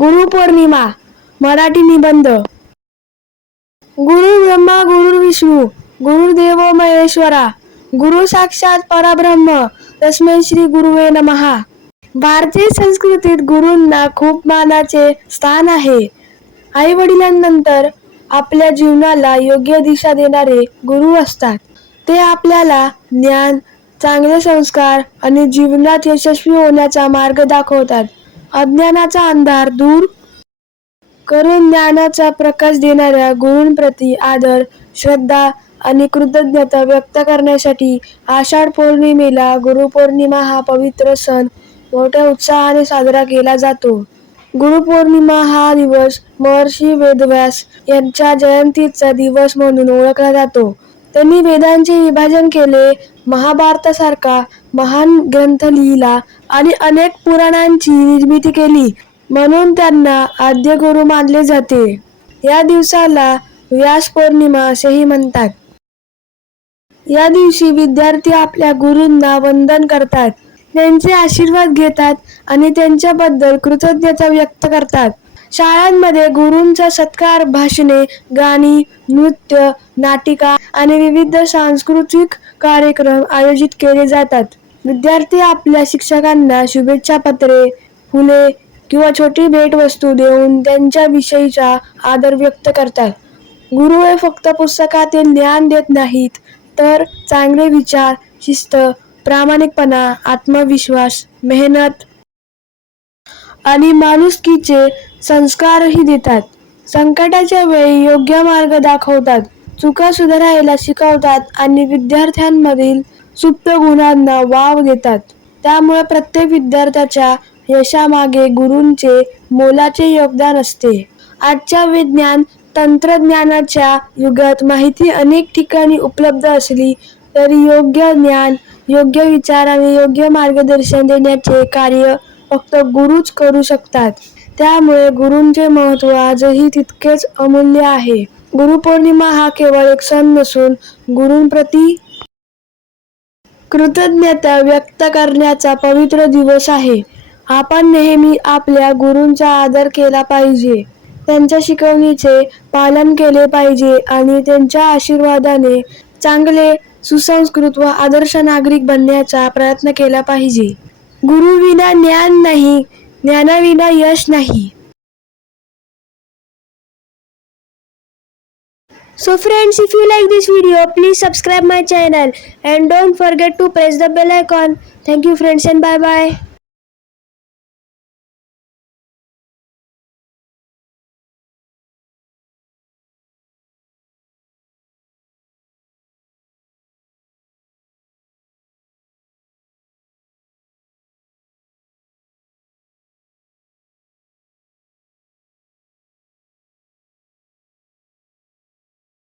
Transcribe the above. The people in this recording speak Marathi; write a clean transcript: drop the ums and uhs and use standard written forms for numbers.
गुरुपौर्णिमा मराठी निबंध. गुरु ब्रह्मा गुरु विष्णू गुरुदेव महेश्वरा गुरु साक्षात परब्रह्म तस्मै श्री गुरुवे नमः. भारतीय संस्कृतीत गुरूंना खूप मानाचे स्थान आहे. आई वडिलांनंतर आपल्या जीवनाला योग्य दिशा देणारे गुरु असतात. ते आपल्याला ज्ञान, चांगले संस्कार आणि जीवनात यशस्वी होण्याचा मार्ग दाखवतात. अज्ञानाचा अंधार दूर करून ज्ञानाचा प्रकाश देणाऱ्या गुरूंप्रती आदर, श्रद्धा आणि कृतज्ञता व्यक्त करण्यासाठी आषाढ पौर्णिमेला गुरुपौर्णिमा हा पवित्र सण मोठ्या उत्साहाने साजरा केला जातो. गुरुपौर्णिमा हा दिवस महर्षी वेदव्यास यांच्या जयंतीचा दिवस म्हणून ओळखला जातो. त्यांनी वेदांचे विभाजन केले, महाभारतासारखा महान ग्रंथ लिहिला आणि अनेक पुराणांची निर्मिती केली, म्हणून त्यांना आद्य गुरु मानले जाते. या दिवसाला व्यास पौर्णिमा असेही म्हणतात. या दिवशी विद्यार्थी आपल्या गुरूंना वंदन करतात, त्यांचे आशीर्वाद घेतात आणि त्यांच्याबद्दल कृतज्ञता व्यक्त करतात. शाळांमध्ये गुरूंचा सत्कार, भाषणे, गाणी, नृत्य, नाटिका आणि विविध सांस्कृतिक कार्यक्रम आयोजित केले जातात. विद्यार्थी आपल्या शिक्षकांना शुभेच्छा पत्रे, फुले किंवा छोटी भेटवस्तू देऊन त्यांच्याविषयीचा आदर व्यक्त करतात. गुरु हे फक्त पुस्तकातील ज्ञान देत नाहीत, तर चांगले विचार, शिस्त, प्रामाणिकपणा, आत्मविश्वास, मेहनत आणि माणुसकीचे संस्कारही देतात. संकटाच्या वेळी योग्य मार्ग दाखवतात, चुका सुधारायला शिकवतात आणि विद्यार्थ्यांमधील सुप्त गुणांना वाव देतात. त्यामुळे प्रत्येक विद्यार्थ्याच्या यशामागे गुरूंचे मोलाचे योगदान असते. आजच्या विज्ञान तंत्रज्ञानाच्या युगात माहिती अनेक ठिकाणी उपलब्ध असली तरी योग्य ज्ञान, योग्य विचार आणि योग्य मार्गदर्शन देण्याचे कार्य फक्त गुरुच करू शकतात. त्यामुळे गुरूंचे महत्त्व आजही तितकेच अमूल्य आहे. गुरुपौर्णिमा हा केवळ एक सण नसून गुरूंप्रती कृतज्ञता व्यक्त करण्याचा पवित्र दिवस आहे. आपण नेहमी आपल्या गुरूंचा आदर केला पाहिजे, त्यांच्या शिकवणीचे पालन केले पाहिजे आणि त्यांच्या आशीर्वादाने चांगले, सुसंस्कृत व आदर्श नागरिक बनण्याचा प्रयत्न केला पाहिजे. गुरुविना ज्ञान नाही, ज्ञानाविना यश नाही. So friends, if you like this video, please subscribe my channel and don't forget to press the bell icon. Thank you friends and bye bye.